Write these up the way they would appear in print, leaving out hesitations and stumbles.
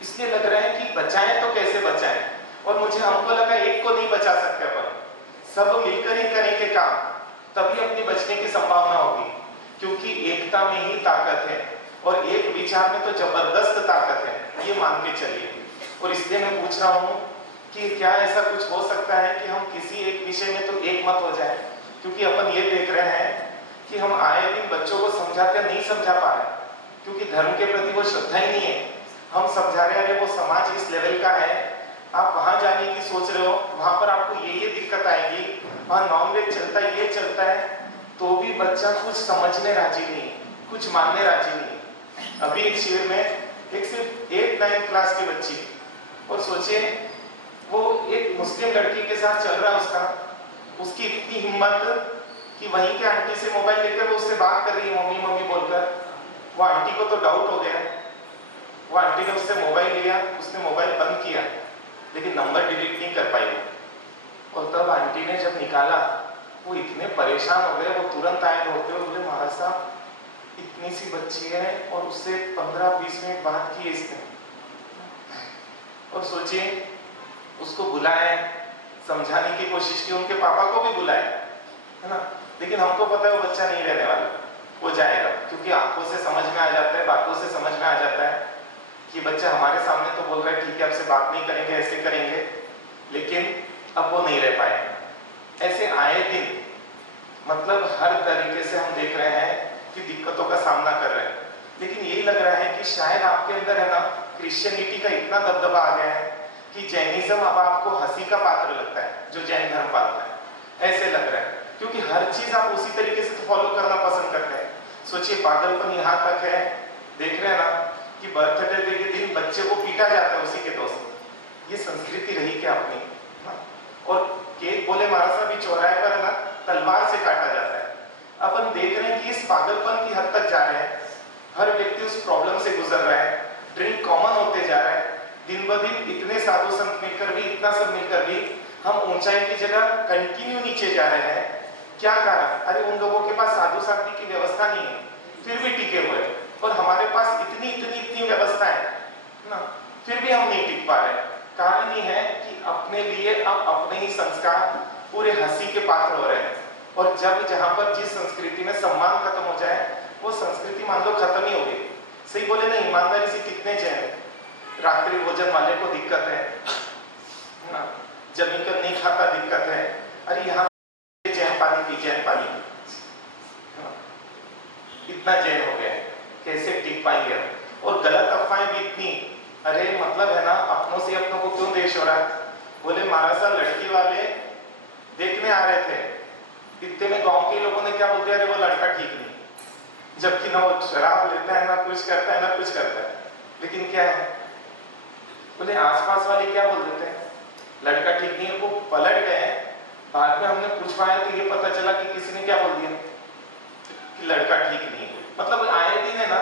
इसलिए लग रहा है कि बचाएं तो कैसे बचाएं। और मुझे हमको लगा एक को नहीं बचा सकते अपन, सब मिलकर ही करेंगे काम, तभी अपनी बचने की संभावना होगी। क्योंकि एकता में ही ताकत है और एक विचार में तो जबरदस्त ताकत है, ये मान के चलिए। और इसलिए मैं पूछ रहा हूं कि क्या ऐसा कुछ हो सकता है कि हम किसी एक विषय में तो एक मत हो जाए। क्योंकि अपन ये देख रहे हैं कि हम आए दिन बच्चों को समझाते नहीं समझा पा रहे, क्योंकि धर्म के प्रति वो श्रद्धा ही नहीं है। हम समझा रहे हैं वो समाज इस लेवल का है, आप वहां जाने की सोच रहे हो, वहां पर आपको ये दिक्कत आएगी, वहां नॉनवेज चलता है, ये चलता है, तो भी बच्चा कुछ समझने राजी नहीं, कुछ मानने राजी नहीं। अभी एक शिविर में एक सिर्फ 8-9 क्लास की बच्ची, और सोचिए वो एक मुस्लिम लड़की के साथ चल रहा है, उसकी इतनी हिम्मत कि वहीं के आंटी से मोबाइल लेकर वो उससे बात कर रही है मम्मी मम्मी बोलकर। वो आंटी को तो डाउट हो गया, वो आंटी ने उससे मोबाइल लिया, उसने मोबाइल बंद किया, लेकिन नंबर डिलीट नहीं कर पाई वो। और तब आंटी ने जब निकाला, वो इतने परेशान हो गए, वो तुरंत आए होते हुए बोले महाराज साहब इतनी सी बच्ची है और उससे 15-20 मिनट बात की इसने। और सोचिए उसको बुलाए, समझाने की कोशिश की, उनके पापा को भी बुलाए, है ना, लेकिन हमको पता है वो बच्चा नहीं रहने वाला, वो जाएगा। क्योंकि आंखों से समझ में आ जाता है, बातों से समझ में आ जाता है कि बच्चा हमारे सामने तो बोल रहा है ठीक है आपसे बात नहीं करेंगे, ऐसे करेंगे, लेकिन अब वो नहीं रह पाए। ऐसे आए दिन मतलब हर तरीके से हम देख रहे हैं कि दिक्कतों का सामना कर रहे हैं। लेकिन यही लग रहा है कि शायद आपके अंदर है ना क्रिश्चियनिटी का इतना दबदबा आ गया है कि जैनिज्म अब आपको हंसी का पात्र लगता है, जो जैन धर्म पालता है, ऐसे लग रहा है। क्योंकि हर चीज आप उसी तरीके से फॉलो करना पसंद करते हैं। सोचिए पागलपन यहाँ तक है, देख रहे हैं ना कि बर्थडे के दिन बच्चे को पीटा जाता है उसी के दोस्त। ये संस्कृति रही क्या अपनी? और केक बोले महाराज साहब चौराहे पर है ना तलवार से काटा जाता है। अपन देख रहे हैं कि इस पागलपन की हद तक जा रहे हैं, हर व्यक्ति उस प्रॉब्लम से गुजर रहा है, ड्रिंक कॉमन होते जा रहा है। दिन ब दिन इतने साधु संत मिलकर भी, इतना सब मिलकर भी हम ऊंचाई की जगह कंटिन्यू नीचे जा रहे हैं। क्या कारण? अरे उन लोगों के पास साधु संत की व्यवस्था नहीं है, फिर भी टिके हुए, और हमारे पास इतनी व्यवस्था है ना, फिर भी हम नहीं टिक पा रहे। कारण ये है कि अपने लिए अब अपने ही संस्कार पूरे हंसी के पात्र हो रहे हैं। और जब जहां पर जिस संस्कृति में सम्मान खत्म हो जाए, वो संस्कृति मान लो खत्म ही हो गई। सही बोले ना, ईमानदारी से कितने जैन रात्रि भोजन वाले को दिक्कत है ना, जमीन कर नहीं खाता दिक्कत है, अरे यहाँ जैन पानी पी, जैन पानी इतना जैन हो गया, कैसे टिक पाएंगे? और गलत अफवाहें भी इतनी, अरे मतलब है ना अपनों से अपनों को क्यों देश हो रहा है? बोले महाराज साहब लड़की वाले देखने आ रहे थे, इतने में गांव के लोगों ने क्या बोलते, अरे वो लड़का ठीक नहीं, जबकि ना वो शराब लेता है, ना कुछ करता है, ना कुछ करता है। लेकिन क्या है, बोले आसपास वाले क्या बोल देते हैं, लड़का ठीक नहीं है। वो पलट गए, बाद में हमने पूछवाया तो ये पता चला कि किसी ने क्या बोल दिया कि लड़का ठीक नहीं है। मतलब आए दिन है ना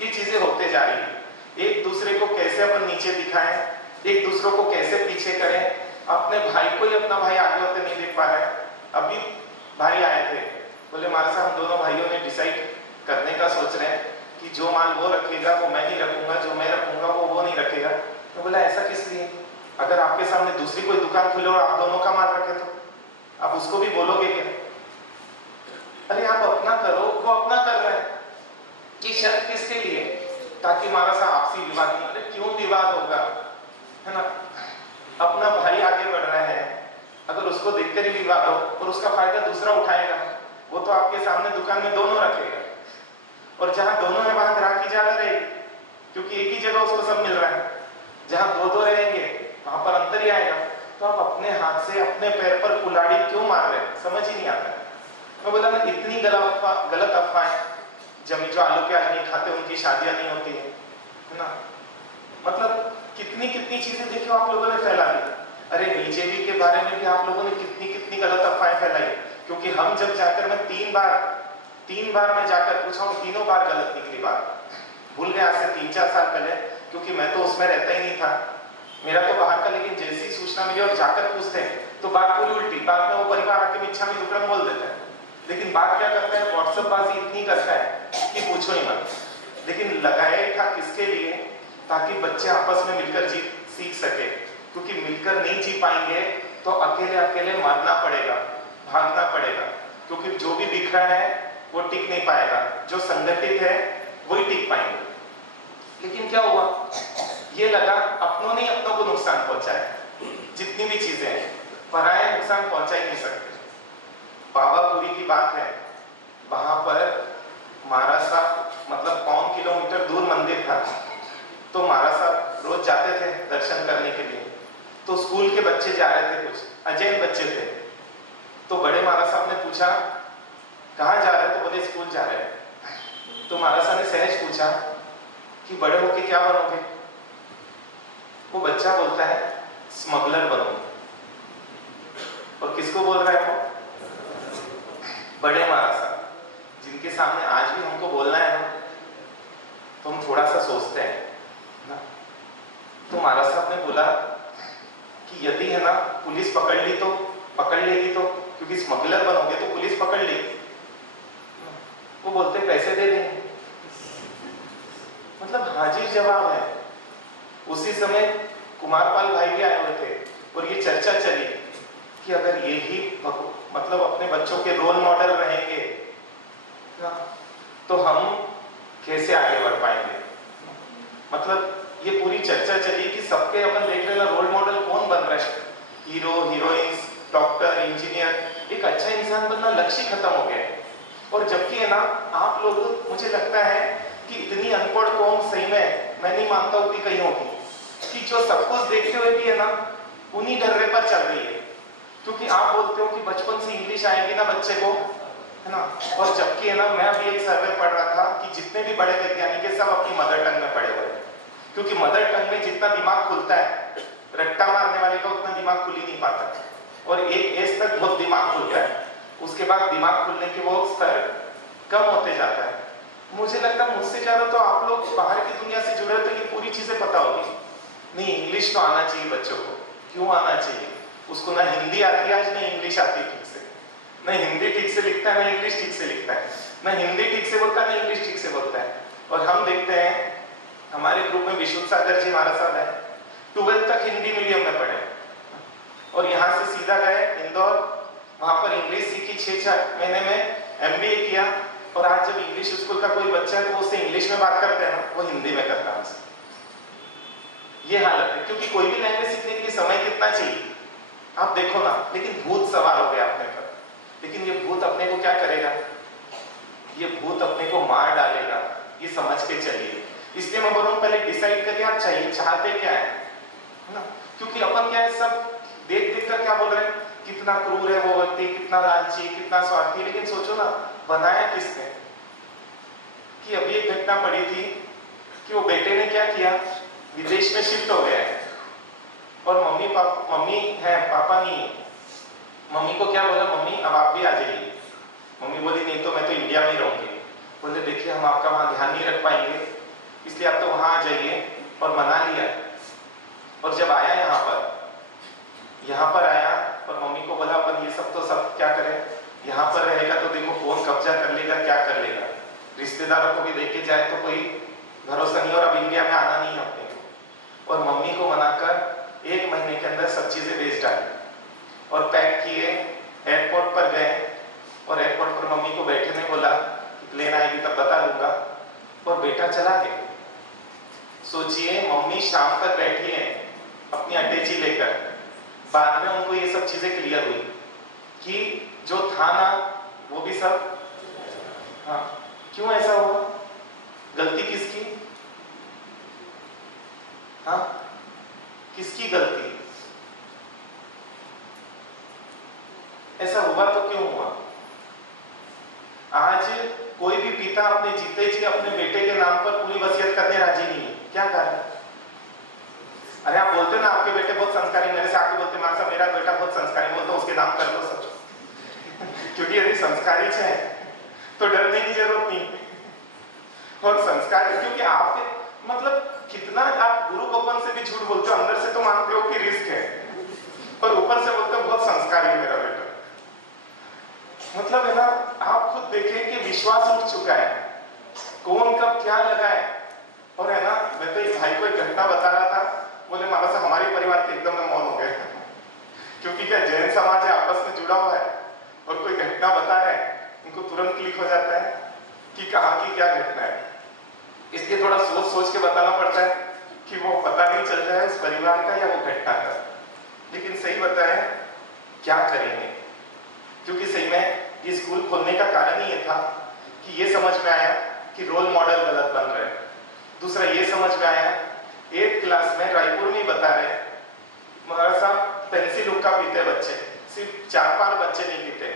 ये चीजें होते जा रही है। एक दूसरे को कैसे अपन नीचे दिखाएं, एक दूसरों को कैसे पीछे करें, अपने भाई को ही अपना भाई आगे होते नहीं देख पा रहे हैं। अभी भाई आए थे, बोले महाराज साहब हम दोनों भाइयों ने डिसाइड करने का सोच रहे हैं कि जो माल वो रखेगा वो मैं नहीं रखूंगा, जो मैं रखूंगा वो नहीं रखेगा। तो बोला ऐसा किस लिए? अगर आपके सामने दूसरी कोई दुकान खुले और आप दोनों का माल रखे तो आप उसको भी बोलोगे क्या? अरे आप अपना करो, वो अपना कर रहे हैं, ये शर्त किसके लिए? ताकि हमारा सा आपसी विवाद नहीं। अरे क्यों विवाद होगा, है ना? अपना भाई आगे बढ़ रहा है, अगर उसको देखकर ही विवाद हो और उसका फायदा दूसरा उठाएगा, वो तो आपके सामने दुकान में दोनों रखेगा, और जहां दोनों है वहां ग्राहकी ज्यादा रहेगी, क्योंकि एक ही जगह उसको सब मिल रहा है। जहां दो रहेंगे वहां पर अंतर ही आएगा। तो आप अपने हाथ से अपने पैर पर कुल्हाड़ी क्यों मार रहे हैं, समझ ही नहीं आता। मैं बोला ना इतनी गलत अफवाहें, जो आलू के आलू नहीं खाते उनकी शादियां नहीं होती है ना, मतलब कितनी चीजें देखो आप लोगों ने फैला दी। अरे बीजेपी के बारे में भी आप लोगों ने कितनी गलत अफवाहें फैलाई, क्योंकि हम जब जाकर मैं तीन बार मैं जाकर पूछा हूँ, तीनों बार गलत निकली बात। भूल गया आज से 3-4 साल पहले, क्योंकि मैं तो उसमें रहता ही नहीं था, मेरा तो बाहर का, लेकिन जैसी सूचना मिली और जाकर पूछते हैं तो बात पूरी उल्टी। बाद में वो परिवार आके मिच्छामी दुक्कड़म बोल देता है, लेकिन बात क्या करता है, व्हाट्सएप बाजी इतनी करता है कि पूछो ही मत। लेकिन लगाए था किसके लिए ताकि बच्चे आपस में मिलकर सीख सके, क्योंकि मिलकर नहीं जी पाएंगे तो अकेले अकेले मरना पड़ेगा, भागना पड़ेगा, क्योंकि जो भी बिखरा है वो टिक नहीं पाएगा, जो संगठित है वही टिक पाएंगे। लेकिन क्या हुआ, ये लगा अपनों ने अपनों को नुकसान पहुंचाया, जितनी भी चीजें हैं पराये नुकसान पहुंचा ही नहीं सकते। पावापुरी की बात है, वहां पर महाराज साहब मतलब 5 किलोमीटर दूर मंदिर था, तो महाराज साहब रोज जाते थे दर्शन करने के लिए। तो स्कूल के बच्चे जा रहे थे, कुछ अजैन बच्चे थे, तो बड़े महाराज साहब ने पूछा कहाँ जा रहे हैं, तो बोले स्कूल जा रहे हैं। तो महाराज साहब ने सहज पूछा कि बड़े होके क्या बनोगे? वो बच्चा बोलता है स्मगलर बनोगे। और किसको बोल रहा है वो? बड़े महाराज साहब, जिनके सामने आज भी हमको बोलना है ना, तो हम थोड़ा सा सोचते हैं ना। तो महाराज साहब ने बोला कि यदि है ना पुलिस पकड़ ली तो पकड़ लेगी, तो क्योंकि स्मगलर बनोगे तो पुलिस पकड़ लेगी। वो बोलते पैसे दे देंगे, मतलब हाजिर जवाब है। उसी समय कुमारपाल भाई भी आए हुए थे और ये चर्चा चली कि अगर यही मतलब अपने बच्चों के रोल मॉडल रहेंगे तो हम कैसे आगे बढ़ पाएंगे। मतलब ये पूरी चर्चा चली कि सबके अपन देख रहे रोल मॉडल कौन बन रहा है, हीरो हीरोइंस, डॉक्टर, इंजीनियर। एक अच्छा इंसान बनना लक्ष्य खत्म हो गया। और जबकि है ना आप लोग, मुझे लगता है कि इतनी अनपढ़ कौम सही में मैं नहीं मानता हूँ कि कहीं होगी, कि जो सब कुछ देखते हुए भी है ना उन्हीं डर्रे पर चल रही है। क्योंकि आप बोलते हो कि बचपन से इंग्लिश आएगी ना बच्चे को, है ना, और जबकि है ना मैं अभी एक सर्वे पढ़ रहा था कि जितने भी बड़े वैज्ञानिक है सब अपनी मदर टंग में पढ़े हुए हैं। क्योंकि मदर टंग में जितना दिमाग खुलता है, रट्टा मारने वाले का उतना दिमाग खुल ही नहीं पाता। और एक एज तक बहुत दिमाग खुलता है, उसके बाद दिमाग खुलने के वो स्तर कम होते जाता है। मुझे लगता है मुझसे ज्यादा तो आप लोग बाहर की दुनिया से जुड़े हो तो ये पूरी चीजें पता होगी। नहीं, इंग्लिश तो आना चाहिए बच्चों को। क्यों आना चाहिए? उसको ना हिंदी आती है आज, ना इंग्लिश आती ठीक से, ना हिंदी ठीक से लिखता है, ना इंग्लिश ठीक से लिखता है, ना हिंदी ठीक से बोलता है, ना इंग्लिश ठीक से बोलता है। और हम देखते हैं हमारे ग्रुप में विशुद्ध सागर जी महाराज साहब है, 12th तक हिंदी मीडियम में पढ़े और यहाँ से सीधा गए इंदौर, वहां पर इंग्लिश सीखी, 6 महीने में MBA किया। और आज जब इंग्लिश स्कूल का कोई बच्चा है तो उससे इंग्लिश में बात करते हैं ना, वो हिंदी में करता है। ये हालत है, क्योंकि कोई भी लैंग्वेज सीखने के लिए समय कितना चाहिए आप देखो ना। लेकिन भूत सवार हो गया अपने पर, लेकिन ये भूत अपने को क्या करेगा? ये भूत अपने को मार डालेगा, ये समझ के चलिए। इसलिए मैं बोल रहा हूँ पहले डिसाइड करिए आप चाहिए चाहते क्या है ना। क्योंकि अपन क्या है, सब देख देख कर क्या बोल रहे हैं, कितना क्रूर है वो व्यक्ति, कितना लालची, कितना स्वार्थी। लेकिन सोचो ना बनाया किसने? कि अभी एक घटना पड़ी थी कि वो बेटे ने क्या किया, विदेश में शिफ्ट हो गया है और मम्मी है, पापा नहीं है। मम्मी को क्या बोला, मम्मी अब आप भी आ जाइए। मम्मी बोली नहीं तो मैं तो इंडिया में ही रहूंगी। बोले देखिए हम आपका वहां ध्यान नहीं रख पाएंगे, इसलिए आप तो वहां आ जाइए। और मना लिया। और जब आया यहाँ पर आया और मम्मी को बोला अपन ये सब तो सब क्या करें, यहाँ पर रहेगा तो देखो कौन कब्जा कर लेगा, क्या कर लेगा, रिश्तेदारों को भी देखे जाए तो कोई भरोसा नहीं, और अब इंडिया में आना नहीं है अपने को। और मम्मी को मनाकर 1 महीने के अंदर सब चीजें बेच डाली और पैक किए, एयरपोर्ट पर गए। और एयरपोर्ट पर मम्मी को बैठने बोला कि प्लेन आएगी तब बता दूंगा, और बेटा चला गया। सोचिए मम्मी शाम तक बैठी है अपनी अटैची लेकर, बाद में उनको ये सब चीजें क्लियर हुई कि जो था ना वो भी सब, हाँ क्यों ऐसा हुआ, गलती किसकी? हाँ किसकी गलती? ऐसा हुआ तो क्यों हुआ? आज कोई भी पिता अपने जीते जी अपने बेटे के नाम पर पूरी वसीयत करने राजी नहीं है। क्या कारण? अरे आप बोलते ना आपके बेटे बहुत संस्कारी, मेरे से आके बोलते मां साहब मेरा बेटा बहुत संस्कारी, बोलते उसके नाम कर दो सब। क्योंकि यदि संस्कारी है तो डरने की जरूरत नहीं। और संस्कार क्योंकि आपके मतलब कितना आप गुरु भगवान से भी झूठ बोलते हो, अंदर से तो मानते हो कि रिस्क है, और ऊपर से बोलते हो बहुत संस्कारी है मेरा बेटा। मतलब है ना, आप खुद देखें कि विश्वास उठ चुका है, कौन कब क्या लगा है। और है ना, मैं तो इस भाई को एक घटना बता रहा था, बोले मारा सा हमारे परिवार के एकदम में मौन हो गए क्योंकि क्या जैन समाज है, आपस में जुड़ा हुआ है, और कोई घटना बता रहे हैं, इनको तुरंत क्लिक हो जाता है कि कहाँ की क्या घटना है। इसलिए थोड़ा सोच सोच के बताना पड़ता है कि वो पता नहीं चल रहा है उस परिवार का या वो घटना का, लेकिन सही बताएं क्या करेंगे। क्योंकि सही में ये स्कूल खोलने का कारण ही ये था कि ये समझ में आया कि रोल मॉडल गलत बन रहे हैं। दूसरा ये समझ में आया 8th क्लास में रायपुर में ही बता रहे हमारा साहब पेंसिल हुक्का पीते बच्चे, सिर्फ 4-5 बच्चे नहीं पीते,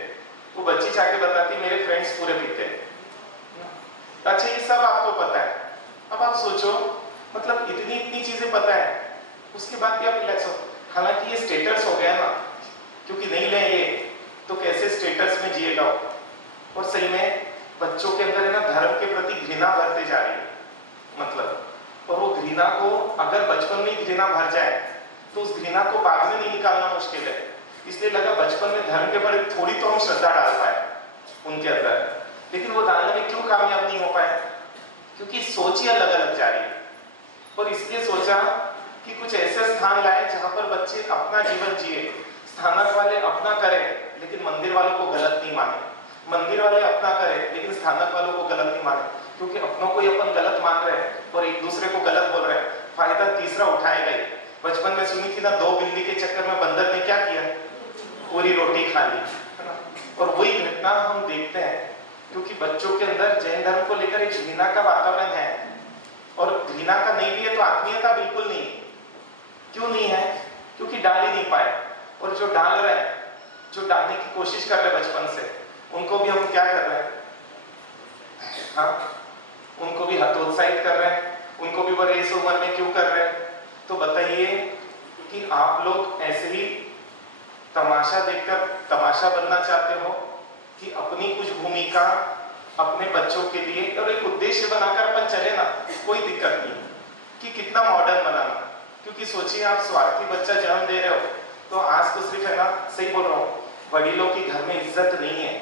वो बच्ची जाके बताती मेरे फ्रेंड्स पूरे पीते। अच्छा ये सब आपको पता है, अब आप सोचो मतलब इतनी चीजें पता है, उसके बाद भी आप रिलैक्स हो। हालांकि ये स्टेटस हो गया ना, क्योंकि नहीं लेंगे तो कैसे स्टेटस में जिएगा। और सही में बच्चों के अंदर है ना धर्म के प्रति घृणा बढ़ते जा रही है, मतलब, और वो घृणा को अगर बचपन में घृणा भर जाए तो उस घृणा को बाद में नहीं निकालना मुश्किल है। इसलिए लगा बचपन में धर्म के बारे में थोड़ी तो हम श्रद्धा डाल पाए उनके अंदर, लेकिन वो डालने में क्यों कामयाब नहीं हो पाए? क्योंकि सोच ही अलग अलग जा रही है। और इसलिए सोचा कि कुछ ऐसे स्थान लाए जहां पर बच्चे अपना जीवन जिए, स्थानक वाले अपना करें लेकिन मंदिर वालों को गलत नहीं माने, मंदिर वाले अपना करें लेकिन स्थानक वालों को गलत नहीं माने। क्योंकि अपनों को ही अपन गलत मान रहे हैं और एक दूसरे को गलत बोल रहे हैं, फायदा तीसरा उठाएगा ही। बचपन में सुनी थी ना, 2 बिल्ली के चक्कर में बंदर ने क्या किया, पूरी रोटी खा ली, है ना। और वही घटना हम देखते हैं, क्योंकि बच्चों के अंदर जैन धर्म को लेकर एक घृणा का वातावरण है, और घृणा का नहीं भी है तो आत्मीयता बिल्कुल नहीं। क्यों नहीं है? क्योंकि डाल ही नहीं पाए। और जो डाल रहे हैं, जो डालने की कोशिश कर रहे हैं बचपन से, उनको भी हम क्या कर रहे हैं, हाँ, उनको भी हतोत्साहित कर रहे हैं, उनको भी बड़े इस उम्र में क्यों कर रहे हैं? तो बताइए कि आप लोग ऐसे ही तमाशा देखकर तमाशा बनना चाहते हो कि अपनी कुछ भूमिका अपने बच्चों के लिए और एक उद्देश्य बनाकर अपन चले ना, कोई दिक्कत नहीं कि कितना मॉडर्न बनाना। क्योंकि सोचिए आप स्वार्थी बच्चा जन्म दे रहे हो तो आज तो सिर्फ है ना, सही बोल रहा हूँ, वडीलों की घर में इज्जत नहीं है,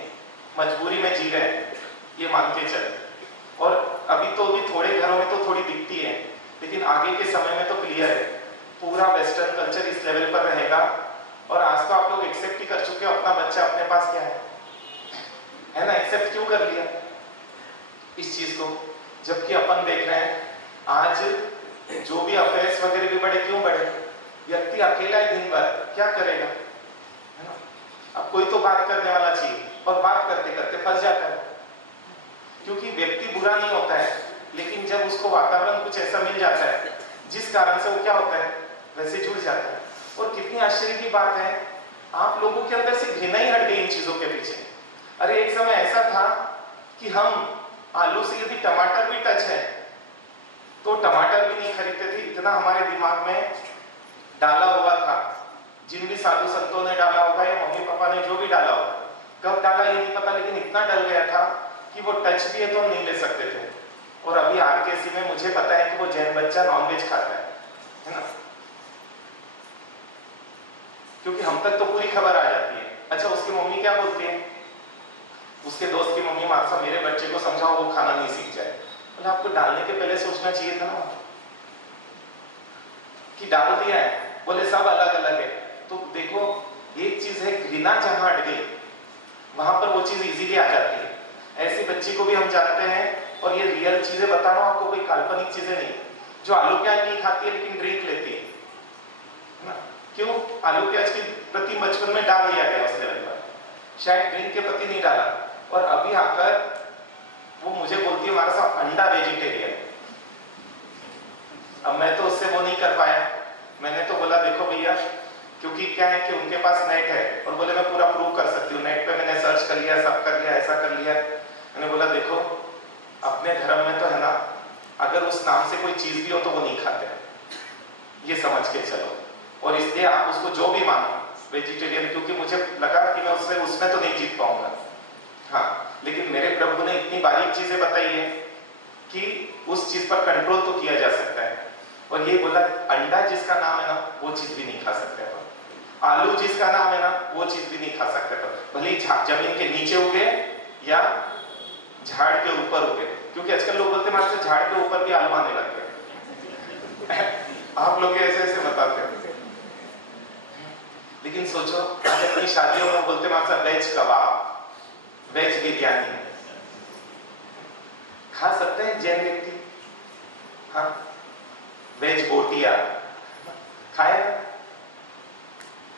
मजबूरी में जी रहे हैं, ये मान के चले। और अभी तो भी थोड़े घरों में तो थोड़ी दिखती है, लेकिन आगे के समय में तो क्लियर है पूरा वेस्टर्न कल्चर इस लेवल पर रहेगा। और आज तो आप लोग एक्सेप्ट ही कर चुके हो अपना बच्चा अपने पास क्या है ना, एक्सेप्ट क्यों कर लिया इस चीज को? जबकि अपन देख रहे हैं आज जो भी अफेयर्स वगैरह भी बढ़े, क्यों बढ़े? व्यक्ति अकेला ही दिन भर क्या करेगा, है ना। अब कोई तो बात करने वाला चाहिए, और बात करते करते फंस जाता है। क्योंकि व्यक्ति बुरा नहीं होता है, लेकिन जब उसको वातावरण कुछ ऐसा मिल जाता है जिस कारण से वो क्या होता है, वैसे जुड़ जाता है। और कितनी आश्चर्य की बात है, आप लोगों के अंदर से घृणा ही हट गई इन चीजों के पीछे। अरे एक समय ऐसा था कि हम आलू से यदि टमाटर भी टच है तो टमाटर भी नहीं खरीदते थे, इतना हमारे दिमाग में डाला हुआ था। जिन भी साधु संतों ने डाला होगा या मम्मी पापा ने जो भी डाला होगा, कब डाला ये नहीं पता, लेकिन इतना डल गया था कि वो टच भी है तो हम नहीं ले सकते थे। और अभी आरकेसी में मुझे पता है कि वो जैन बच्चा नॉनवेज खाता है ना, क्योंकि हम तक तो पूरी खबर आ जाती है। अच्छा उसकी मम्मी क्या बोलती है, उसके दोस्त की मम्मी, मासा मेरे बच्चे को समझाओ वो खाना नहीं सीख जाए। बोले आपको डालने के पहले सोचना चाहिए था ना कि डाल दिया है, बोले सब अलग अलग है। तो देखो एक चीज है, घृणा जहां हट गई वहां पर वो चीज इजीली आ जाती है। ऐसी बच्ची को भी हम जानते हैं, और ये रियल चीजें बता रहा हूं आपको, कोई काल्पनिक चीजें नहीं, जो आलू प्याज नहीं खाती है लेकिन ड्रिंक लेती है ना। क्यों? आलू प्याज के प्रति बचपन में डाल दिया गया उस लेवल पर, शायद ड्रिंक के प्रति नहीं डाला। और अभी आकर वो मुझे बोलती है हमारा साथ अंडा वेजिटेरियन। अब मैं तो उससे वो नहीं कर पाया, मैंने तो बोला देखो भैया, क्योंकि क्या है कि उनके पास नेट है, और बोले मैं पूरा प्रूव कर सकती हूँ, नेट पे मैंने सर्च कर लिया, सब कर लिया, ऐसा कर लिया। मैंने बोला देखो अपने धर्म में तो है ना, अगर उस नाम से कोई चीज भी हो तो वो नहीं खाते, ये समझ के चलो। और इसलिए आप उसको जो भी मानो वेजिटेरियन, क्योंकि मुझे लगा कि मैं उसमें तो नहीं जीत पाऊंगा, हाँ, लेकिन मेरे प्रभु ने इतनी बारीक चीजें बताई है कि उस चीज पर कंट्रोल तो किया जा सकता है। और ये बोला अंडा जिसका नाम है ना वो चीज भी नहीं खा सकते, आलू जिसका नाम है ना वो चीज भी नहीं खा सकते, भले जमीन के नीचे उगे या झाड़ के ऊपर उगे। क्योंकि आजकल लोग बोलते हैं झाड़ के ऊपर भी आलू आने लग गए लोग ऐसे ऐसे बताते हैं। लेकिन सोचो आज अपनी शादियों में बोलते मासा वेज कबाब, वेज बिरयानी खा सकते हैं जैन व्यक्ति? हाँ, वेज बोटिया खाए?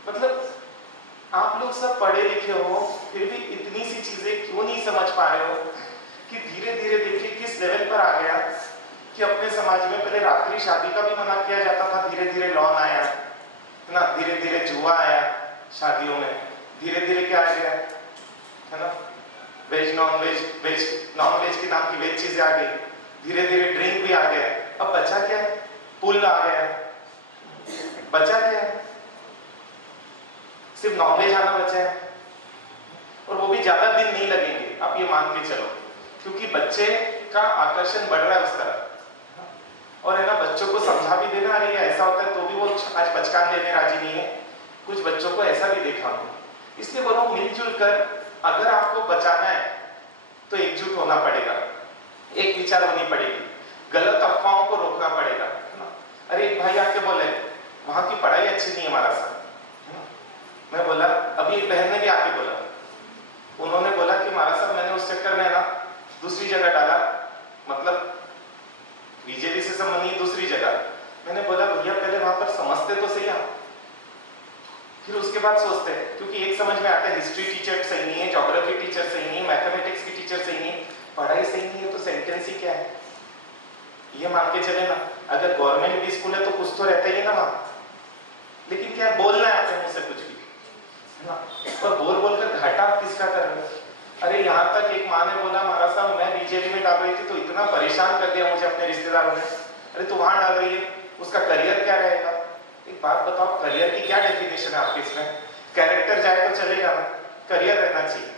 मतलब आप लोग सब पढ़े लिखे हो, फिर भी इतनी सी चीजें क्यों नहीं समझ पा रहे हो कि धीरे धीरे देखिए किस लेवल पर आ गया कि अपने समाज में पहले रात्रि शादी का भी मना किया जाता था, धीरे धीरे लॉन आया है ना, धीरे धीरे जुआ आया शादियों में, धीरे धीरे क्या आ गया है ना, veg non veg, veg non veg के नाम की वेज चीजें आ गई, धीरे धीरे ड्रिंक भी आ गया। अब बचा क्या है? पुल आ गया, बचा क्या है? सिर्फ नॉन वेज आना बचा है, और वो भी ज्यादा दिन नहीं लगेंगे, आप ये मान के चलो, क्योंकि बच्चे का आकर्षण बढ़ रहा है उस तरफ। और है ना, बच्चों को समझा भी देना, अरे ऐसा होता है तो भी वो आज बचकान लेने राजी नहीं है। कुछ बच्चों को ऐसा भी देखा हूं, इसलिए बोलो मिलजुल कर अगर आपको बचाना है तो एकजुट होना पड़ेगा, एक विचार होनी पड़ेगी, गलत अफवाहों को रोकना पड़ेगा। अरे एक भाई आके बोले वहां की पढ़ाई अच्छी नहीं है हमारा साथ, मैं बोला, अभी एक बहन ने भी आके बोला, उन्होंने बोला कि महाराज साहब मैंने उस चक्कर में ना दूसरी जगह डाला, मतलब बीजेपी से संबंध नहीं दूसरी जगह। मैंने बोला भैया पहले वहां पर समझते तो सही आप, फिर उसके बाद सोचते हैं, क्योंकि एक समझ में आता है हिस्ट्री टीचर सही नहीं है, ज्योग्राफी टीचर सही नहीं है, मैथमेटिक्स की टीचर सही नहीं है, पढ़ाई सही नहीं है, तो सेंटेंस ही क्या है? ये मान के चले ना, अगर गवर्नमेंट भी स्कूल है तो कुछ तो रहता ही है ना वहां, लेकिन क्या बोलना है अपने मुंह से कुछ भी है ना, और बोल बोलकर घाटा किसका कर रहे हैं? अरे यहाँ तक एक माँ ने बोला महाराज साहब मैं बीजेपी में डाल रही थी तो इतना परेशान कर दिया मुझे अपने रिश्तेदारों ने, अरे तू वहां डाल रही है, उसका करियर क्या रहेगा? एक बात बताओ, करियर की क्या डेफिनेशन है आपके इसमें? कैरेक्टर जाए तो चलेगा ना, करियर रहना चाहिए।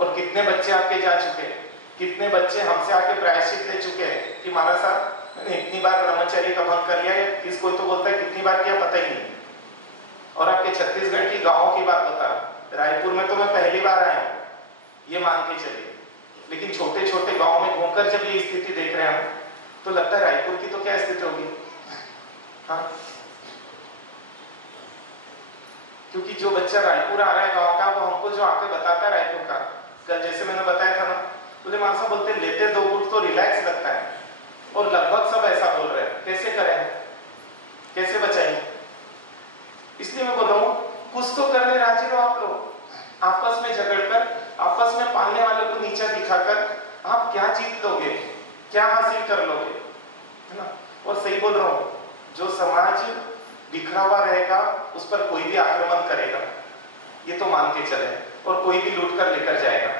और कितने बच्चे आपके जा चुके हैं, कितने बच्चे हमसे आके प्रायश्चित ले चुके हैं कि महाराज साहब मैंने इतनी बार ब्रह्मचर्य का भंग कर लिया है, किस कोई तो बोलता है कितनी बार किया पता ही नहीं। और आपके छत्तीसगढ़ की गांवों की बात बता, रायपुर में तो मैं पहली बार आया हूं, ये मान के चलिए, लेकिन छोटे छोटे गांव में घूमकर जब ये स्थिति देख रहे हैं तो लगता है रायपुर की तो क्या स्थिति होगी। हाँ, क्योंकि जो बच्चा रायपुर आ रहा है गांव का, वो हमको जो आके बताता है रायपुर का, कल जैसे मैंने बताया था ना, बोले मानसा बोलते लेते दो गुट तो रिलैक्स लगता है, और लगभग सब ऐसा बोल रहे हैं, कैसे करें, कैसे बचाएं? इसलिए मैं बोल रहा हूं कुछ तो करने राजी रहो आप लोग, आपस में झगड़कर, आपस में पालने वालों को नीचा दिखाकर आप क्या जीत लोगे, क्या हासिल कर लोगे, है ना? और सही बोल रहा हूं, जो समाज बिखरा हुआ रहेगा उस पर कोई भी आक्रमण करेगा, ये तो मान के चले, और कोई भी लूट कर लेकर जाएगा।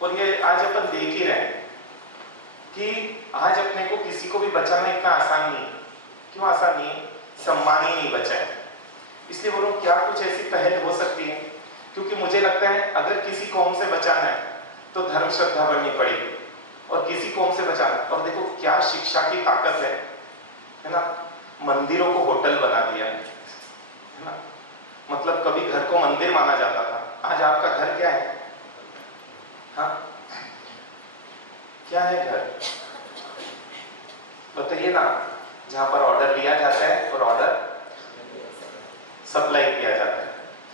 और ये आज अपन देख ही रहे हैं कि आज अपने को किसी को भी बचाना इतना आसान नहीं। क्यों आसान नहीं? सम्मान ही नहीं बचा है। इसलिए बोलो क्या कुछ ऐसी पहल हो सकती है, क्योंकि मुझे लगता है अगर किसी कौम से बचाना है तो धर्म श्रद्धा बढ़नी पड़ेगी, और किसी कौम से बचाना, और देखो क्या शिक्षा की ताकत है ना, मंदिरों को होटल बना दिया है ना, मतलब कभी घर को मंदिर माना जाता था, आज आपका घर क्या है? हाँ, क्या है घर? बताइए ना, जहां पर ऑर्डर लिया जाता है और ऑर्डर सप्लाई किया जाता है,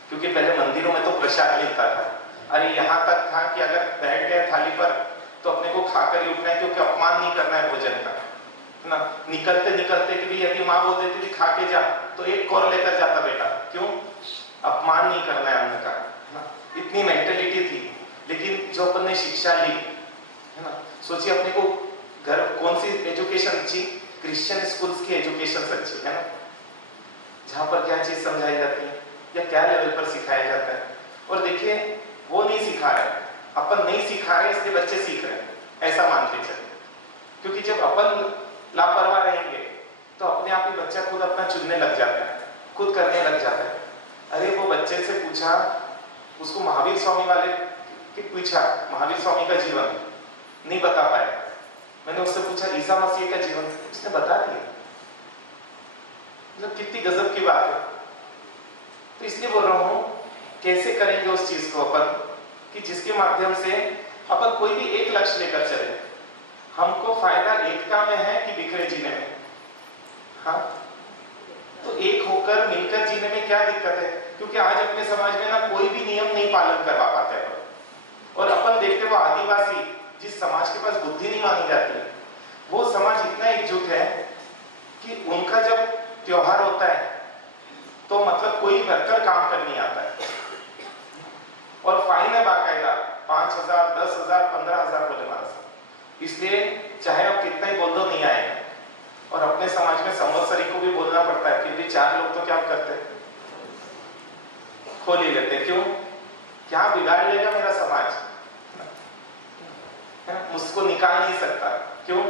क्योंकि पहले मंदिरों में तो प्रसाद मिलता था, अरे यहां तक था कि अगर बैठ गए थाली पर तो अपने को खाकर ही उठना है, क्योंकि अपमान नहीं करना है भोजन का, है ना। निकलते निकलते कि भी यदि माँ बोल देती थी खा के जा, तो एक कौर लेकर जाता बेटा, क्यों? अपमान नहीं करना है अन्न का, है ना। इतनी मेंटेलिटी थी। लेकिन जो अपन ने शिक्षा ली, है ना, सोचिए अपने को घर कौन सी एजुकेशन अच्छी? क्रिश्चियन स्कूल्स की एजुकेशन अच्छी है ना, जहां पर क्या चीज समझाई जाती है या क्या लेवल पर सिखाया जाता है। और देखिए वो नहीं सिखा रहे, अपन नहीं सिखा रहे इसलिए बच्चे सीख रहे हैं, ऐसा मान के चले। क्योंकि जब अपन लापरवाह रहेंगे तो अपने आप ही बच्चा खुद अपना चुनने लग जाता है, खुद करने लग जाता है। अरे वो बच्चे से पूछा, उसको महावीर स्वामी वाले के पूछा, महावीर स्वामी का जीवन नहीं बता पाए, मैंने उससे पूछा ईसा मसीह का जीवन, उसने बता दिया। मतलब कितनी गजब की बात है। तो इसलिए बोल रहा हूं कैसे करेंगे उस चीज को अपन, कि जिसके माध्यम से अपन कोई भी एक लक्ष्य लेकर चले। हमको फायदा एकता में है कि बिखरे जीने में? हाँ, तो एक होकर मिलकर जीने में क्या दिक्कत है? क्योंकि आज अपने समाज में ना कोई भी नियम नहीं पालन करवा पाते हैं, और अपन देखते वो आदिवासी जिस समाज के पास बुद्धि नहीं मानी जाती, वो समाज इतना एकजुट है कि उनका जब त्योहार होता है तो मतलब कोई वर्कर काम कर नहीं आता है, और फाइन है बाकायदा 5,000, 10,000, 15,000 बोले मारा। इसलिए चाहे आप कितना ही बोल दो नहीं आएगा। और अपने समाज में संवत्सरी को भी बोलना पड़ता है, फिर भी 4 लोग तो क्या करते हैं, खोल ही लेते। क्यों? क्या बिगाड़ लेगा मेरा समाज, मुझको निकाल नहीं सकता। क्यों?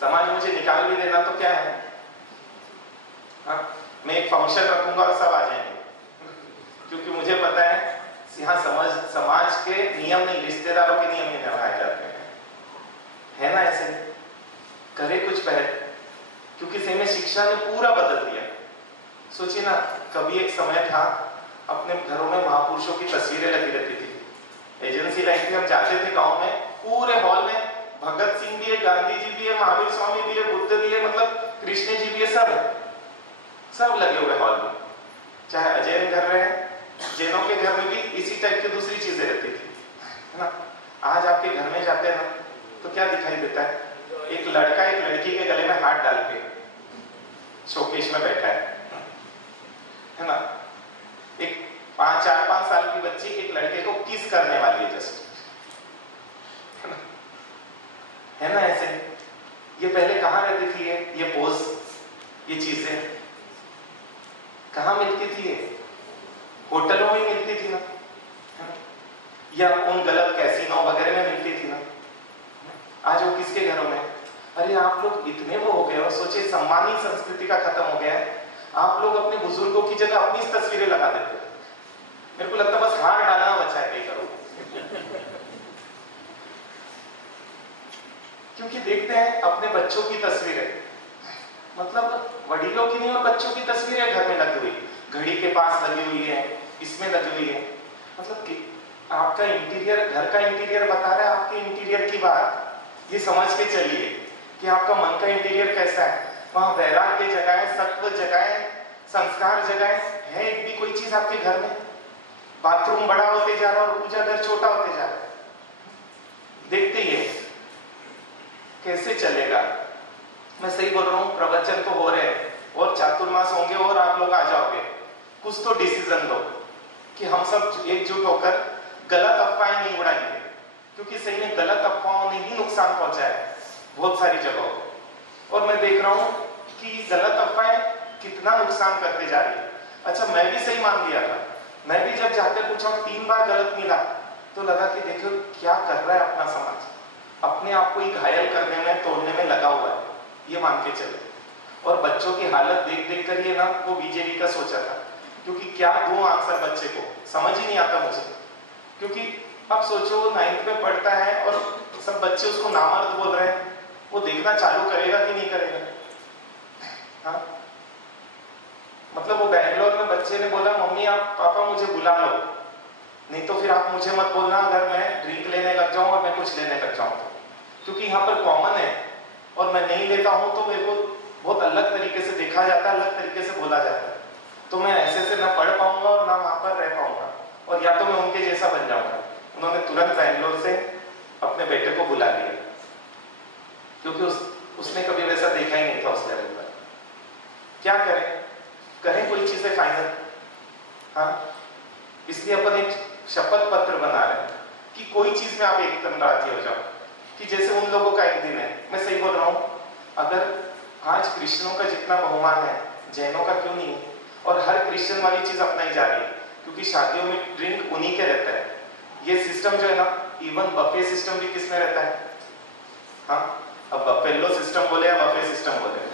समाज मुझे निकाल भी देना तो क्या है, हाँ? मैं एक फंक्शन रखूंगा और सब आ जाएंगे, क्योंकि मुझे पता है यहाँ समाज के नियम नहीं, रिश्तेदारों के नियम नहीं निभाए जाते हैं, है ना? ऐसे करे कुछ पहले, क्योंकि सही में शिक्षा ने पूरा बदल दिया। सोचिए ना, कभी एक समय था अपने घरों में महापुरुषों की तस्वीरें लगी रहती थी, एजेंसी लाइन थी, हम जाते थे गांव में, पूरे हॉल में भगत सिंह भी है, गांधी जी भी है, महावीर स्वामी भी है, बुद्ध भी है, मतलब कृष्ण जी भी है, सब लगे हुए हॉल में। चाहे अजैन घर रहे, जैनों के घर में भी इसी टाइप की दूसरी चीजें रहती थी, है ना? आज आपके घर में जाते हैं ना तो क्या दिखाई देता है? एक लड़का एक लड़की के गले में हाथ डाल के शोकेश में बैठा है ना? एक 4-5 साल की बच्ची एक लड़के को किस करने वाली है, जस्ट, है ना? ऐसे ये पहले कहाँ रहती थी? ये पोज, ये चीजें कहाँ मिलती थी? होटलों में मिलती थी ना, या उन गलत कैसीनो वगैरह में मिलती थी ना। आज वो किसके घरों में? अरे आप लोग इतने वो हो गए हो, सोचिए सम्मानित संस्कृति का खत्म हो गया है। आप लोग अपने बुजुर्गों की जगह अपनी तस्वीरें लगा देते हैं। मेरे को लगता है बस हाथ डालना बचा है, कहीं करो। क्योंकि देखते हैं अपने बच्चों की तस्वीरें, मतलब वडीलों की नहीं और बच्चों की तस्वीरें घर में लगी हुई, घड़ी के पास लगी हुई है, इसमें लगी हुई है। मतलब कि आपका इंटीरियर, घर का इंटीरियर बता रहा है आपके इंटीरियर की बात। ये समझ के चलिए कि आपका मन का इंटीरियर कैसा है। वहां वैराग्य जगाए, सत्व जगाए, संस्कार जगाए, है एक भी कोई चीज आपके घर में? बाथरूम बड़ा होते जा रहा है और पूजा घर छोटा होते जा रहा है। देखते ही है, कैसे चलेगा? मैं सही बोल रहा हूँ? प्रवचन तो हो रहे हैं और चातुर्मास होंगे और आप लोग आ जाओगे, कुछ तो डिसीजन लो कि हम सब एकजुट होकर गलत अफवाहें नहीं उड़ाएंगे, क्योंकि सही में गलत अफवाहों ने ही नुकसान पहुंचा है बहुत सारी जगहों। और मैं देख रहा हूं कि गलत अफवाहें कितना नुकसान करते जा रही है। अच्छा, मैं भी सही मान लिया था, मैं भी जब जाके पूछा 3 बार गलत मिला तो लगा कि देखो क्या कर रहा है अपना समाज, अपने आप को ही घायल करने में, तोड़ने में लगा हुआ है, ये मान के चले। और बच्चों की हालत देख देख कर ये ना वो बीजेपी का सोचा था, क्योंकि क्या दूं आंसर बच्चे को, समझ ही नहीं आता मुझे। क्योंकि अब सोचो वो 9th में पढ़ता है और सब बच्चे उसको नामर्द बोल रहे हैं, वो देखना चालू करेगा कि नहीं करेगा? हाँ, मतलब वो बैंगलोर में बच्चे ने बोला मम्मी आप पापा मुझे बुला लो, नहीं तो फिर आप मुझे मत बोलना अगर मैं ड्रिंक लेने लग जाऊं और मैं कुछ लेने लग जाऊं तो, क्योंकि यहाँ पर कॉमन है और मैं नहीं लेता हूं तो मेरे को बहुत अलग तरीके से देखा जाता है, अलग तरीके से बोला जाता है। तो मैं ऐसे से ना पढ़ पाऊंगा और ना वहां पर रह पाऊंगा, और या तो मैं उनके जैसा बन जाऊंगा। उन्होंने तुरंत बैंगलोर से अपने बेटे को बुला लिया, क्योंकि उसने कभी वैसा देखा ही नहीं था उस लेवल पर। क्या करें कोई चीजें फाइनल। हाँ, इसलिए अपन एक शपथ पत्र बना रहे हैं कि कोई चीज में आप एकदम राजी हो जाओ, कि जैसे उन लोगों का एक दिन है। मैं सही बोल रहा हूँ? अगर आज कृष्णों का जितना बहुमान है जैनों का क्यों नहीं है? और हर क्रिश्चियन वाली चीज अपनाई जा रही है, क्योंकि शादियों में ड्रिंक उन्हीं के रहता है। ये सिस्टम जो है ना, इवन बफे सिस्टम भी किसमें रहता है? हाँ, अब बफेलो सिस्टम बोले या बफे सिस्टम बोले,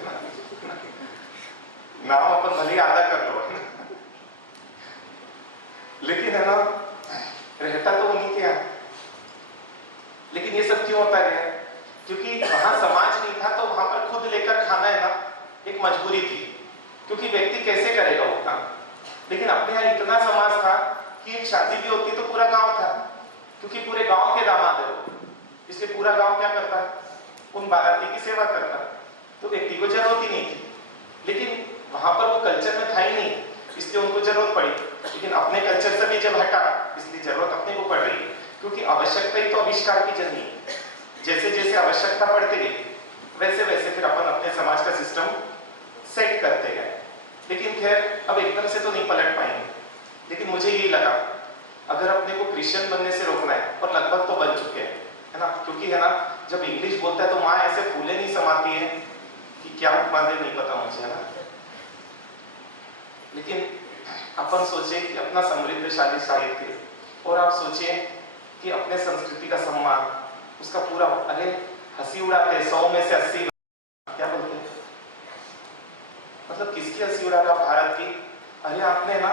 नाम अपन भले आधा कर लो, लेकिन है ना, रहता तो उन्हीं के यहाँ। लेकिन ये सब क्यों होता है? क्योंकि वहां समाज नहीं था, तो वहां पर खुद लेकर खाना है ना एक मजबूरी थी, क्योंकि व्यक्ति कैसे करेगा वो काम। लेकिन अपने यहाँ इतना समाज था कि एक शादी भी होती तो पूरा गांव था, क्योंकि पूरे गांव के दामाद है वो, इसलिए पूरा गांव क्या करता है? उन बाराती की सेवा करता, तो व्यक्ति को जरूरत ही नहीं थी। लेकिन था ही नहीं, इसलिए उनको जरूरत पड़ी। लेकिन अपने कल्चर से भी जब हटा, इसलिए जरूरत अपने को पड़ रही है, क्योंकि आवश्यकता ही तो आविष्कार की जननी है। जैसे जैसे आवश्यकता पड़ती गई, वैसे वैसे फिर अपन अपने समाज का सिस्टम सेट करते गए। लेकिन खैर अब एकदम से तो नहीं पलट पाएंगे, लेकिन मुझे यही लगा अगर अपने को क्रिश्चियन बनने से रोकना है, और लगभग तो बन चुके हैं, है ना, क्योंकि है ना, जब इंग्लिश बोलता है तो माँ ऐसे फूले नहीं समाती है कि क्या उपमा दे, नहीं पता मुझे, है ना। लेकिन अपन सोचे कि अपना समृद्धशाली साहित्य, और आप सोचिए कि अपने संस्कृति का सम्मान, उसका पूरा, अरे हंसी उड़ाते हैं 100 में से 80, क्या बोलते हैं, मतलब किसकी हंसी उड़ा रहा, भारत की। अरे आपने ना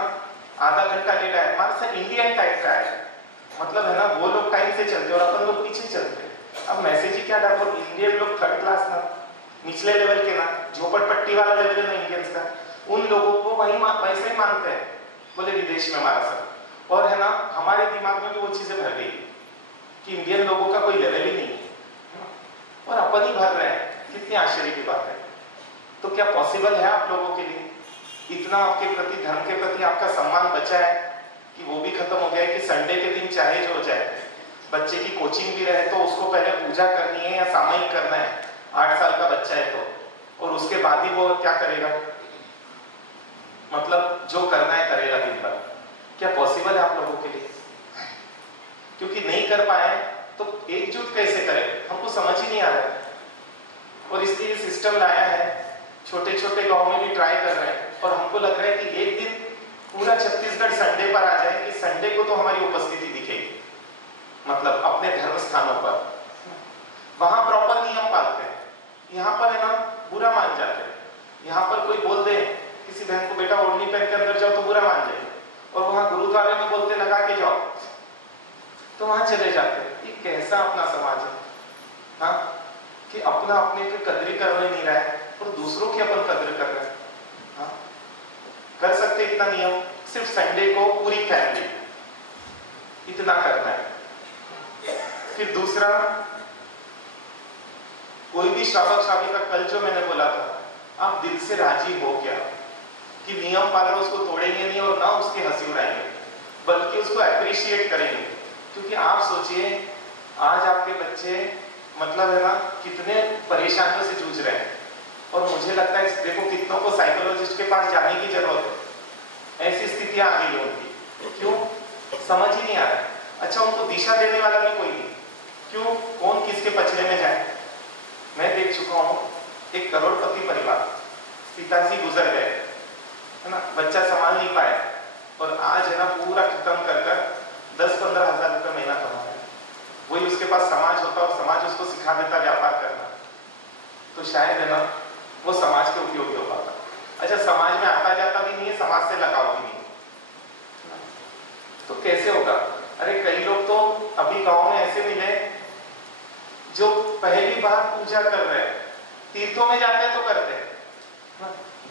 आधा घंटा लेट आया, हमारे साथ इंडियन टाइप का है, मतलब है ना, वो लोग टाइम से चलते और अपन लोग पीछे चलते। अब मैसेज ही क्या डालो, इंडियन लोग थर्ड क्लास ना, निचले लेवल के ना, झोपड़पट्टी वाला लेवल है ना इंडियंस का, उन लोगों को वही वैसे ही मानते हैं, बोले विदेश में हमारा सब। और है ना, हमारे दिमाग में भी वो चीजें भर गई कि इंडियन लोगों का कोई लेवल ही नहीं है, और अपन ही भर रहे हैं। कितनी आश्चर्य की बात है। तो क्या पॉसिबल है आप लोगों के लिए इतना आपके प्रति, धर्म के प्रति आपका सम्मान बचा है कि वो भी खत्म हो गया है कि संडे के दिन चाहे जो हो जाए, बच्चे की कोचिंग भी रहे तो उसको पहले पूजा करनी है या सामयिक करना है, 8 साल का बच्चा है तो, और उसके बाद ही वो क्या करेगा, मतलब जो करना है करेगा दिन भर। क्या पॉसिबल है आप लोगों के लिए? क्योंकि नहीं कर पाए तो एकजुट कैसे करें, हमको समझ ही नहीं आ रहा है। और इसलिए सिस्टम लाया है, छोटे छोटे गांव में भी ट्राई कर रहे हैं, और हमको लग रहा है कि एक दिन पूरा छत्तीसगढ़ संडे पर आ जाए कि संडे को तो हमारी उपस्थिति दिखेगी, मतलब अपने धर्म स्थानों पर, वहां प्रॉपर नियम पालते हैं। यहाँ पर है ना बुरा मान जाते हैं, यहाँ पर कोई बोल दे किसी बहन को बेटा ओढ़नी पहन के अंदर जाओ तो बुरा मान जाए, और वहां गुरुद्वारे में बोलते लगा के जाओ तो वहां चले जाते हैं। ये कैसा अपना समाज है, हाँ, कि अपना अपने की कदरी करने नहीं रहा है और दूसरों की अपन कदर कर रहे हैं। हाँ? कर सकते इतना नियम, सिर्फ संडे को पूरी फैमिली इतना करना है। फिर दूसरा, कोई भी श्रावक श्राविका, कल जो मैंने बोला था, आप दिल से राजी हो क्या कि नियम पालना, उसको तोड़ेंगे नहीं और ना उसकी हंसी उड़ाएंगे, बल्कि उसको अप्रिशिएट करेंगे। क्योंकि आप सोचिए आज आपके बच्चे, मतलब है ना, कितने परेशानियों से जूझ रहे हैं, और मुझे लगता है देखो कितनों को साइकोलॉजिस्ट के पास जाने की जरूरत है, ऐसी स्थितियां आ गई है उनकी। क्यों? समझ ही नहीं आ रहा है। अच्छा, उनको दिशा देने वाला भी कोई नहीं, क्यों, कौन किसके पचड़े में जाए। मैं देख चुका हूं एक करोड़पति परिवार, पिताजी गुजर गए, है ना, बच्चा संभाल नहीं पाया, और आज है ना पूरा खत्म कर 10-15 हजार रुपये महीना कमा रहा है। वही उसके पास समाज होता और समाज उसको सिखा देता व्यापार करना, तो शायद है ना वो समाज के उपयोगी हो पाता। अच्छा, समाज में आता जाता भी नहीं है, समाज से लगाव भी नहीं है, तो कैसे होगा? अरे कई लोग तो अभी गांव में ऐसे मिले जो पहली बार पूजा कर रहे हैं, तीर्थों में जाते हैं तो करते हैं,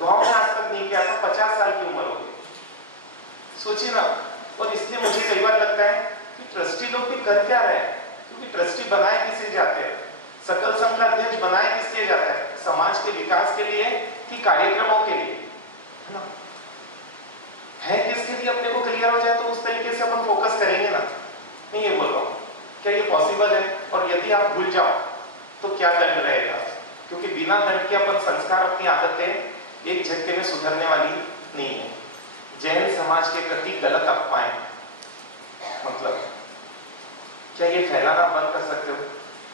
गांव में आज तक नहीं किया था, 50 साल की उम्र हो गई, सोचिए ना। और इसलिए मुझे कई बार लगता है कि ट्रस्टी लोग भी कर क्या रहे हैं, क्योंकि ट्रस्टी बनाए किस लिए जाते हैं, सकल संघ का अध्यक्ष बनाए किस लिए जाता है, समाज के विकास के लिए कि कार्यक्रमों के लिए, है ना, है किसके लिए, अपने को क्लियर हो जाए तो उस तरीके से अपन फोकस करेंगे ना। मैं ये बोल रहा हूँ, क्या ये पॉसिबल है? और यदि आप भूल जाओ तो क्या दंड रहेगा? क्योंकि बिना दंड के अपन संस्कार, अपनी आदतें एक झटके में सुधरने वाली नहीं है। जैन समाज के प्रति गलत अफवाहें, मतलब क्या ये फैलाना बंद कर सकते हो?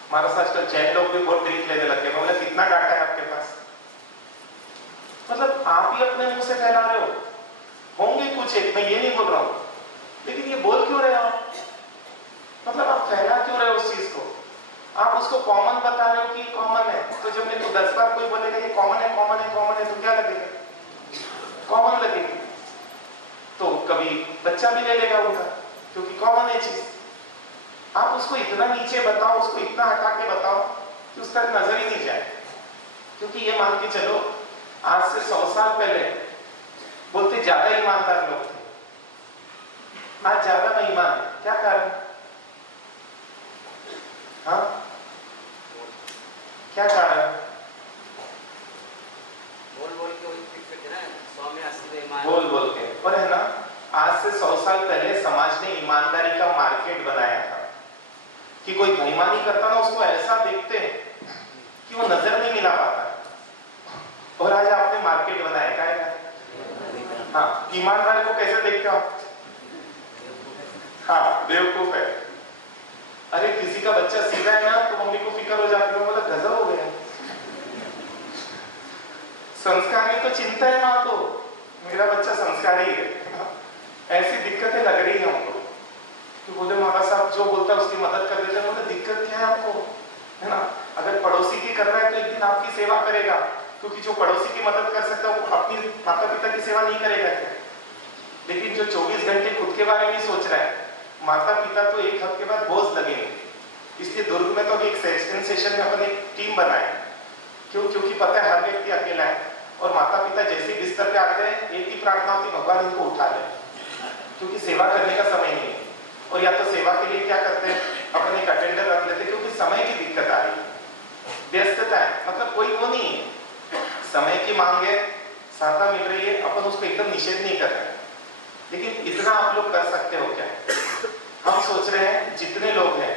हमारा आजकल जैन लोग भी बहुत ड्रिंक लेने लगे, मतलब कितना डाटा है आपके पास, मतलब आप ही अपने मुंह से फैला रहे हो। होंगे कुछ एक, मैं ये नहीं बोल रहा हूं, लेकिन ये बोल क्यों रहे हो आप? मतलब आप फैला क्यों रहे हो उस चीज को? आप उसको कॉमन बता रहे हो कि कॉमन है, तो जब मेरे को 10 बार कोई बोलेगा ये कॉमन है, कॉमन है, कॉमन है, तो क्या लगेगा? कॉमन लगेगी। तो कभी बच्चा भी ले लेगा उनका, क्योंकि कॉमन है चीज। आप उसको इतना नीचे बताओ, उसको इतना हटा के बताओ कि उसका नजर ही नहीं जाए। क्योंकि ये मान के चलो, आज से 100 साल पहले बोलते ज्यादा ईमानदार लोग थे, आज ज्यादा बेईमान है। क्या कारण? हाँ, क्या कारण? बोल बोल के वही फिट फिट है ना, 100 में 80 बोल बोल के। और है ना, आज से 100 साल पहले समाज ने ईमानदारी का मार्केट बनाया था कि कोई बेईमानी करता ना उसको ऐसा देखते कि वो नजर नहीं मिला पाता। और आज आपने मार्केट बनाया, क्या है? हाँ, ईमानदार को कैसे देखते हो? हाँ, बेवकूफ है। अरे किसी का बच्चा सीधा है ना तो मम्मी को फिक्र हो जाती है, बोला गजब हो गया। संस्कारी तो चिंता है माँ को, मेरा बच्चा संस्कारी है। ऐसी दिक्कतें लग रही है हमको तो बोले महाराज साहब जो बोलता है उसकी मदद कर देते हैं। बोले दिक्कत क्या है आपको, है ना? अगर पड़ोसी की कर रहा है तो एक दिन आपकी सेवा करेगा, क्योंकि जो पड़ोसी की मदद कर सकता है वो अपनी माता पिता की सेवा नहीं करेगा। लेकिन जो 24 घंटे खुद के बारे में सोच रहा है, माता पिता तो एक हफ्ते बाद बोझ लगेंगे। इसलिए दुर्ग में तो अभी एक सेशन में अपन एक टीम बनाए। क्यों? क्योंकि पता है हर व्यक्ति अकेला है और माता पिता जैसे बिस्तर पे आते हैं एक ही प्रार्थना होती, भगवान इनको उठा ले, क्योंकि सेवा करने का समय नहीं है। और या तो सेवा के लिए क्या करते हैं, अपन एक अटेंडर रख लेते, क्योंकि समय की दिक्कत आ रही है, व्यस्तता है, मतलब कोई वो नहीं है, समय की मांग है, सहायता मिल रही है, अपन उसको एकदम निषेध नहीं कर रहे। लेकिन इतना आप लोग कर सकते हो क्या? हम सोच रहे हैं जितने लोग हैं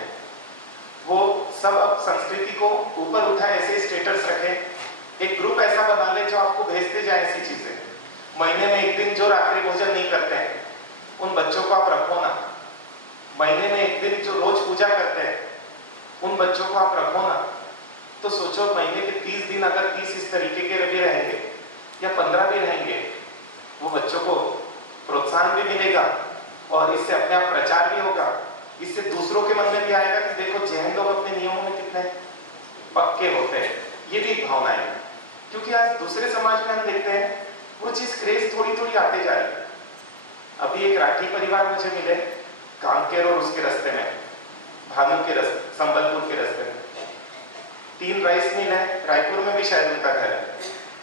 वो सब अब संस्कृति को ऊपर उठाए, ऐसे स्टेटस रखे, एक ग्रुप ऐसा बना ले जो आपको भेजते जाए ऐसी चीजें। महीने में एक दिन जो रात्रि भोजन नहीं करते हैं उन बच्चों को आप रखो ना। महीने में एक दिन जो रोज पूजा करते हैं उन बच्चों को आप रखो ना। तो सोचो महीने के 30 दिन अगर 30 इस तरीके के भी रहेंगे या 15 भी रहेंगे, वो बच्चों को प्रोत्साहन भी मिलेगा और इससे अपने आप प्रचार भी होगा। इससे दूसरों के मन में भी आएगा कि देखो जैन लोग अपने नियमों में कितने पक्के होते हैं। ये भी एक भावना है, क्योंकि आज दूसरे समाज में हम देखते हैं वो चीज क्रेज थोड़ी थोड़ी आते जा रही है। अभी एक राठी परिवार मुझे मिले कांकेर और उसके रास्ते में, भानु के रास्ते, संबलपुर के रास्ते में 3 राइस मिल है, रायपुर में भी शायद उनका घर है।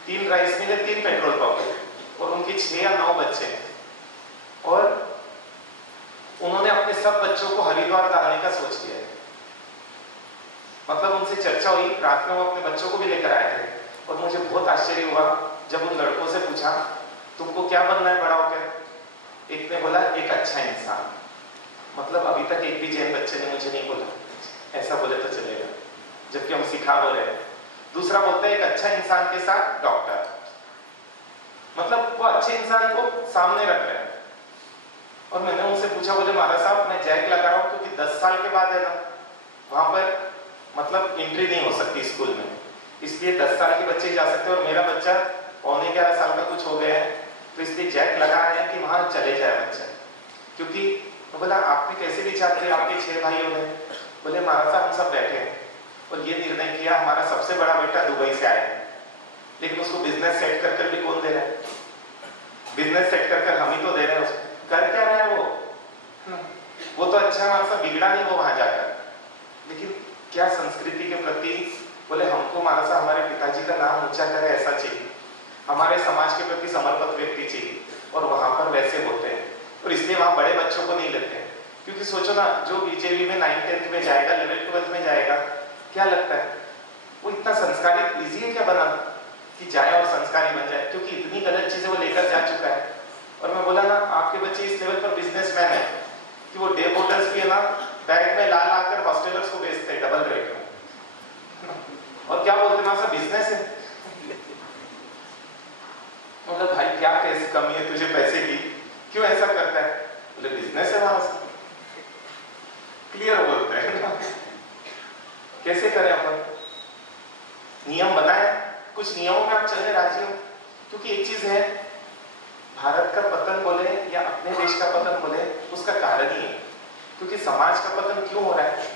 3 राइस मिल है, 3 पेट्रोल पंप है और उनके 6 या 9 बच्चे हैं। और उन्होंने अपने सब बच्चों को हरिद्वार डालने का सोच लिया है। मतलब उनसे चर्चा हुई, रात में वो अपने बच्चों को भी लेकर आए थे और मुझे बहुत आश्चर्य हुआ जब उन लड़कों से पूछा तुमको क्या बनना है बड़ा होकर। एक ने बोला एक अच्छा इंसान। मतलब अभी तक एक भी जैन बच्चे ने मुझे नहीं बोला ऐसा बोले तो चलेगा, जबकि हम सिखा बोल रहे हैं। दूसरा बोलता है एक अच्छा इंसान के साथ डॉक्टर। मतलब वो अच्छे इंसान को सामने रख रहे हैं। और मैंने उनसे पूछा, बोले महाराज साहब मैं जैक लगा रहा हूँ क्योंकि 10 साल के बाद है ना वहां पर मतलब एंट्री नहीं हो सकती स्कूल में, इसलिए 10 साल के बच्चे जा सकते हैं और मेरा बच्चा 11.5 साल का कुछ हो गया है, तो इसलिए जैक लगा रहे हैं कि वहां चले जाए बच्चा। क्योंकि तो बोला आपने कैसे विचार किया, आपके 6 भाइयों ने? बोले महाराज साहब हम सब बैठे हैं और ये निर्णय किया, हमारा सबसे बड़ा बेटा दुबई से आया है, लेकिन उसको बिजनेस सेट कर भी कौन दे रहा है? बिजनेस सेट कर हम ही तो दे रहे हैं उसको। कर क्या रहा है वो तो अच्छा हमारा सा बिगड़ा नहीं वो वहां जाकर, लेकिन क्या संस्कृति के प्रति बोले हमको हमारा सा हमारे पिताजी का नाम ऊंचा करे ऐसा चाहिए, हमारे समाज के प्रति समर्पित व्यक्ति चाहिए। और वहां पर वैसे होते हैं और इसलिए वहां बड़े बच्चों को नहीं लेते हैं। क्योंकि सोचो ना जो बीजेपी में 9th-10th में जाएगा, 11th-12th में जाएगा, क्या लगता है वो इतना संस्कारी इजी है क्या बना कि जाए और संस्कारी बन जाए? क्योंकि इतनी गलत चीजें वो लेकर जा चुका है। और मैं बोला ना आपके बच्चे इस लेवल पर बिजनेसमैन है कि वो डे बोटल्स भी है ना बैग में ला कर हॉस्टेलर्स को बेचते हैं डबल रेट में। और क्या बोलते हैं बिजनेस है। मतलब भाई क्या कैसी कमी है तुझे पैसे की, क्यों ऐसा करता है? बोले बिजनेस है वहां से। क्लियर बोलते हैं। कैसे करें अपन? नियम बनाए, कुछ नियमों में आप चलने राजी हो। क्योंकि एक चीज है, भारत का पतन बोले या अपने देश का पतन बोले उसका कारण ही है क्योंकि समाज का पतन क्यों हो रहा है।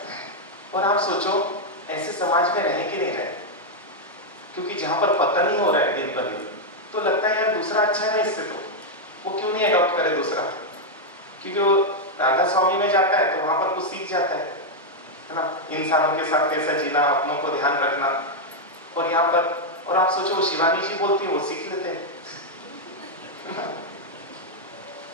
और आप सोचो ऐसे समाज में रहे कि नहीं रहे, क्योंकि जहां पर पतन ही हो रहा है दिन पर दिन तो लगता है यार दूसरा अच्छा है ना इससे, तो वो क्यों नहीं अडॉप्ट करे दूसरा? क्योंकि वो राधा स्वामी में जाता है तो वहां पर कुछ सीख जाता है ना, इंसानों के साथ कैसा जीना, अपनों को ध्यान रखना। और यहाँ पर और आप सोचो शिवानी जी बोलती है वो सीख लेते हैं।